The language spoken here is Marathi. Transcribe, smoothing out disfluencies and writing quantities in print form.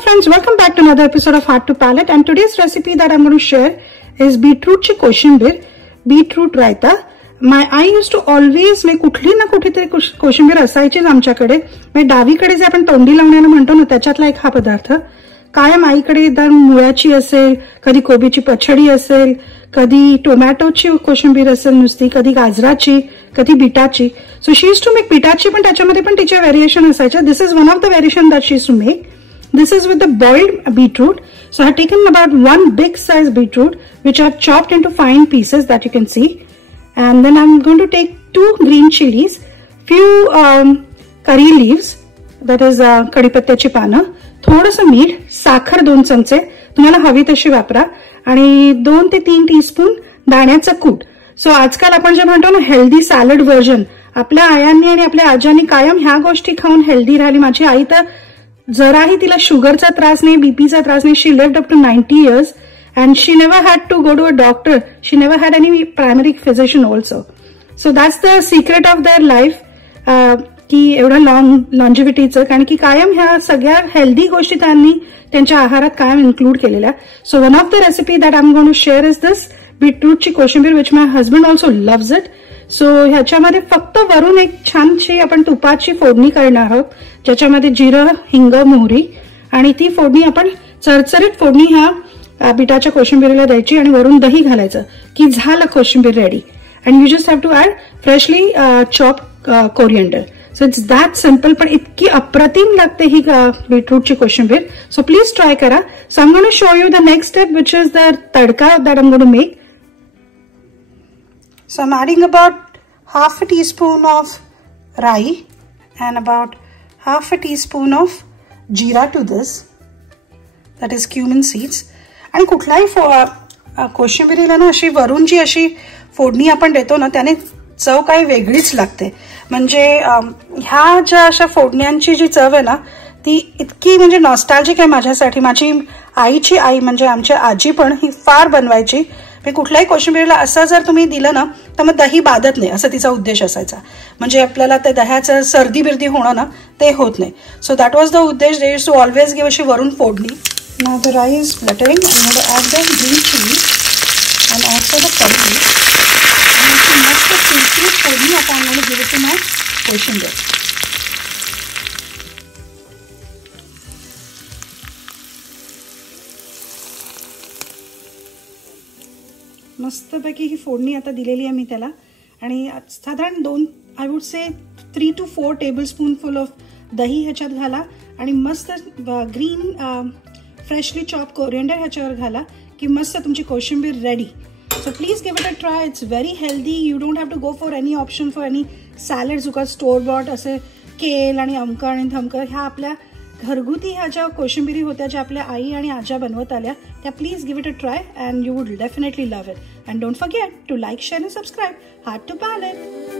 friends, welcome back to another episode of Heart to Palate, and today's recipe that I'm going to share is beetroot ची कोशिंबीर, beetroot raita. I used to always make कुठली ना कुठेतरी कोशिंबीर असायचीच आमच्याकडे. म्हणजे डावीकडे जे आपण तोंडी लावण्याला म्हणतो ना त्याच्यातला एक हा पदार्थ कायम आईकडे दर मुळ्याची असेल, कधी कोबीची पछडी असेल, कधी टोमॅटोची कोशिंबीर असेल नुसती, कधी गाजराची, कधी बीटाची. So she used to make बीटाची, पण त्याच्यामध्ये पण तिचे व्हेरिएशन असायचे. This is one of the variation that she used to make. This is with the boiled beetroot. So I have taken about one big size beetroot which I have chopped into fine pieces that you can see. And then I'm going to take 2 green chilies, few curry leaves, that is कढीपत्त्याची पानं, थोडंसं मीठ, साखर 2 चमचे, तुम्हाला हवी तशी वापरा, आणि 2 ते 3 टीस्पून दाण्याचं कूट. सो आजकाल आपण जे म्हणतो ना हेल्दी सॅलड व्हर्जन, आपल्या आयांनी आणि आपल्या आजांनी कायम ह्या गोष्टी खाऊन हेल्दी राहिली. माझी आई तर जराही तिला शुगरचा त्रास नाही, बीपीचा त्रास नाही. She lived up to 90 years and she never had to go to a doctor. She never had any primary physician also. So that's the secret of their life, की एवढा लॉन्जिव्हिटीचं, कारण की कायम ह्या सगळ्या हेल्दी गोष्टी त्यांनी त्यांच्या आहारात कायम इन्क्लूड केलेल्या. So one of the recipe that I am going to share is this बीटरूटची कोशिंबीर, which my husband also loves it. सो ह्याच्यामध्ये फक्त वरून एक छानशी आपण तुपाची फोडणी करणार आहोत, ज्याच्यामध्ये जिरं, हिंग, मोहरी, आणि ती फोडणी आपण चरचरीत फोडणी ह्या बीटाच्या कोशिंबीरीला द्यायची आणि वरून दही घालायचं की झालं कोशिंबीर ready. And you just have to add freshly chop coriander. So it's that simple, पण इतकी अप्रतिम लागते ही बीटरूटची कोशिंबीर. सो प्लीज ट्राय करा. So I am going to show you the next step, which is the tadka that I am going to make. So I'm adding about half a teaspoon of rai and about half a teaspoon of jeera to this, that is cumin seeds. आणि कुठलाही कोशिंबीरीला ना अशी वरून जी अशी फोडणी आपण देतो ना त्याने चव काही वेगळीच लागते. म्हणजे ह्या ज्या अशा फोडण्यांची जी चव आहे ना ती इतकी म्हणजे नॉस्टॅल्जिक आहे माझ्यासाठी. माझी आईची आई म्हणजे आमची आजी पण ही फार बनवायची. कुठल्याही कोशिंबीरीला असं जर तुम्ही दिलं ना तर मग दही बाधत नाही, असा तिचा उद्देश असायचा. म्हणजे आपल्याला ते दह्याचं सर्दी बिर्दी होणं ना ते होत नाही. सो दॅट वॉज द उद्देश. They used to always give अशी वरून फोडणी. Now the rai is fluttering. I am going to add the green chilli and also the curry leaves. आणि मस्त कुरकुरीत फोडणी आता I am going to give it to my koshimbir. मस्तपैकी ही फोडणी आता दिलेली आहे मी त्याला, आणि साधारण I would say 3 to 4 tablespoonful of dahi ह्याच्यात घाला, आणि मस्त ग्रीन फ्रेशली चॉप कोरिएंडर ह्याच्यावर घाला की मस्त तुमची कोशिंबीर ready. So please give it a try. It's very healthy. You don't have to go for any option for any salads उका स्टोर बॉट असे केल आणि अमकं आणि धमकं. ह्या आपल्या घरगुती ह्या ज्या कोशिंबिरी होत्या ज्या आपल्या आई आणि आज्या बनवत आल्या त्या please give it a try and you would definitely love it. And don't forget to like, share and subscribe. Heart to palette.